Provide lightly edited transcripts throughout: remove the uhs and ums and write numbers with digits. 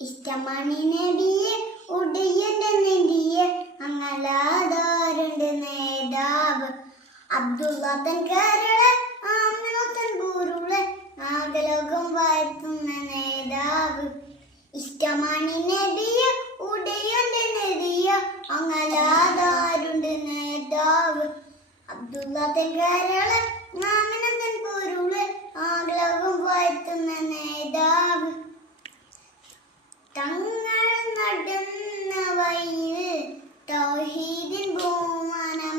ഇഷ്ടമണി നബിയെ ഉടയന്റെ നെടിയെ അങ്ങലാധാരുണ്ട് നേതാവ് അബ്ദുള്ളത്തൻ കരളെ ആമിനത്തൻ ഗുരുളെ ആകലോകം വാഴ്ത്തുന്ന നേതാവ് ഇഷ്ടമണി നബിയെ ഉടയന്റെ നെടിയെ അങ്ങലാധാരുണ്ട് നേതാവ് അബ്ദുള്ളത്തൻ കരളെ ആമിനത്തൻ ഗുരുളെ ആകലോകം വാഴ്ത്തുന്ന നേതാവ് തങ്ങൾ നടന്ന വഴിയിൽ തൗഹീദിൻ ബഹുമാനം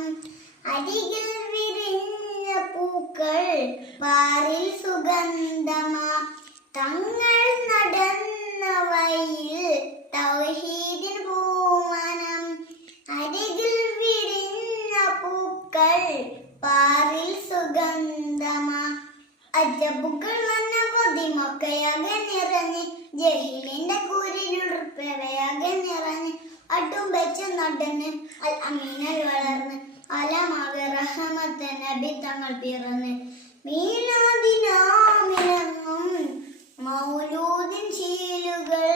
അരികിൽ വിരിഞ്ഞ പൂക്കൾ പാറിൽ സുഗന്ധമാ തങ്ങൾ നടന്ന വഴിയിൽ തൗഹീദിൻ ബഹുമാനം അരികിൽ വിരിഞ്ഞ പൂക്കൾ പാറിൽ സുഗന്ധമാ അജബുകൾ വന്ന പൊതിമൊക്കയാകെ നിറഞ്ഞ് ജഹീലിന്റെ കൂരിലുൾപ്പെടയാകെ നിറഞ്ഞ് അടും വെച്ച് നടന്ന് അൽ അമീനൽ വളർന്ന് അലമാകെ റഹമത്ത് നബി തങ്ങൾ പിറന്ന് മീലാദിനാമിലങ്ങും മൗലൂദിൻ ശീലുകൾ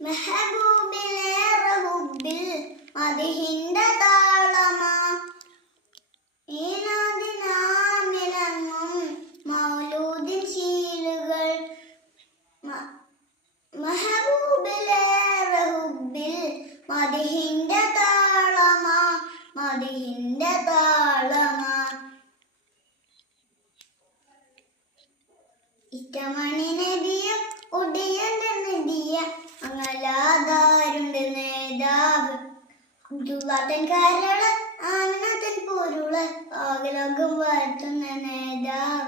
മെഹബൂബിലേറെ ഹുബ്ബിൽ മദിഹിന്റെ താളമാ മീലാദിനാമിലങ്ങും മൗലൂദിൻ ശീലുകൾ മെഹബൂബിലേറെ ഹുബ്ബിൽ മദിഹിന്റെ താളമാ മദിഹിന്റെ താളമാ ഇഷ്ടമണി നബിയെ ഉടയന്റെ നെടിയെ അങ്ങലാധാരുണ്ട് നേതാവ് അബ്ദുള്ളത്തൻ കരള് ആമിനത്തൻ പൊരുള് ആകലോകം വാഴ്ത്തുന്ന നേതാവ്